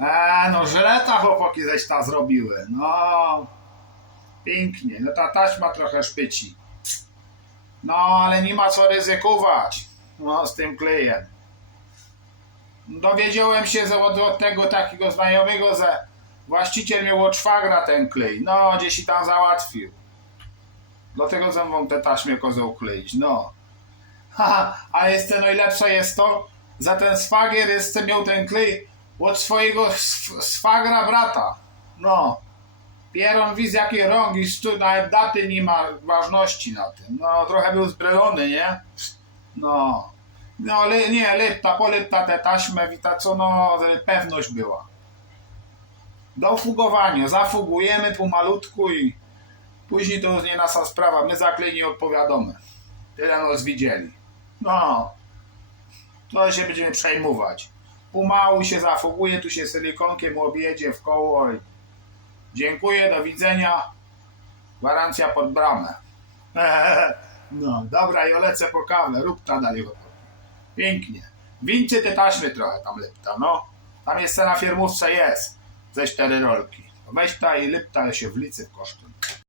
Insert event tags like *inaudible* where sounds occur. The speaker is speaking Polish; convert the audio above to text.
E, no żyleta chłopaki ześ ta zrobiły. No, pięknie. No ta taśma trochę szpyci. No, ale nie ma co ryzykować. No, z tym klejem. Dowiedziałem się od, od tego takiego znajomego, że właściciel miał od szwagra ten klej. No, gdzieś i tam załatwił. Dlatego ze mną te taśmy kozą kleić, no. *laughs* Haha, a jeszcze najlepsze jest to, za ten szwagier jeszcze miał ten klej od swojego sw- swagra brata. No. Pieron wiz jakie rągi, stu, nawet daty nie ma ważności na tym. No, trochę był zbrojony, nie? No. No, ale nie, lepta, polepta te taśmę, wita co, no, pewność była. Do fugowania, zafugujemy pomalutku i później to już nie nasza sprawa, my za klej nie odpowiadamy. Tyle nas widzieli. No, to się będziemy przejmować. Pomału się zafuguje, tu się silikonkiem objedzie w koło dziękuję, do widzenia. Gwarancja pod bramę. *laughs* No, dobra, ja lecę po kawę, rób ta dalej. Pięknie. Wincy te taśmy trochę tam lepta, no. Tam jest na firmówce jest ze cztery rolki. Weź ta i lepta się w licy kosztem.